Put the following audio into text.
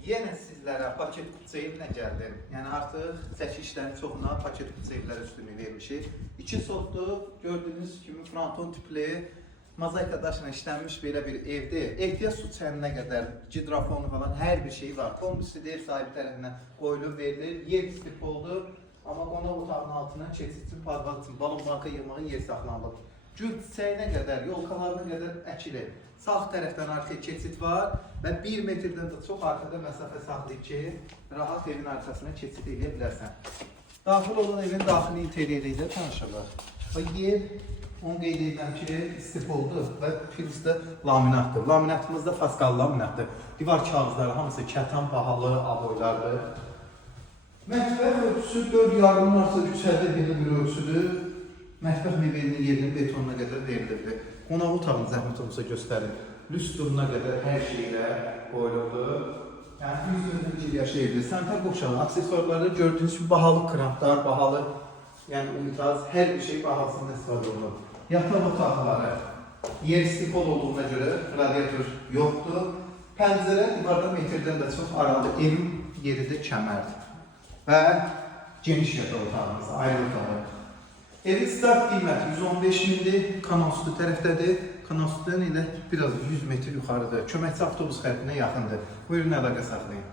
Yenə sizlərə paket qutu evlə gəldim. Yəni artıq çəkişlərin çoxuna paket qutu evlər üstünlüyü vermişik. 2 sotdur. Gördüyünüz kimi fronton tipli mozaika daşla işlənmiş belə bir evdir. Ehtiyac su çəninə qədər gidrafonu falan hər bir şey var. Kompliksi ev sahibi tərəfindən qoyulub verilir. Yer istif oldu. Amma qonaq otağının altına keçid üçün, parvaz üçün, balon banka yığmağın yer saxlanılıb. Gül çiçəyinə qədər, yolkalarına qədər əkilir. Sağ tərəfdən arkaya keçid var və 1 metrdən də çox arkada məsafə saxlayıb ki, rahat evin arxasına keçid edə bilərsən. Daxil olan evin daxili interyeri ilə tanışırlar. Yer, onu qeyd edirəm ki, istif oldu və filizdə laminatdır. Laminatımız da faskal laminatdır. Divar kağızları hamısı kətan bahalı aboylardır. Mətbəx ölçüsü 4,5 arası 350 bir ölçüdür. Mətbəx mebelinin yerini betonuna qədər verilirdi. Qonaq otağını zəhmət olmasa göstərin. Lüstruna qədər hər şeylə qoyulubdur. Yəni 100 yaşlı evdir. Sanitar qoşalı, aksesuarlarda gördüyünüz kimi bahalı kramplar, bahalı unitaz, hər bir şey bahasında istifadə olunur. Yataq otaqları yer istifol olduğuna görə radiator yoxdur. Pəncərə divardan metrdən də çox aralı. Evin yeri də kəmərdir. Və geniş yataq otağımız, ayrı otağı. Evin start qiyməti 115 mindir, kanalüstü tərəfdədir. Kanalüstüdən ilə biraz 100 metr yuxarıdır. Köməkçi avtobus xəttinə yaxındır. Buyurun, əlaqə saxlayın.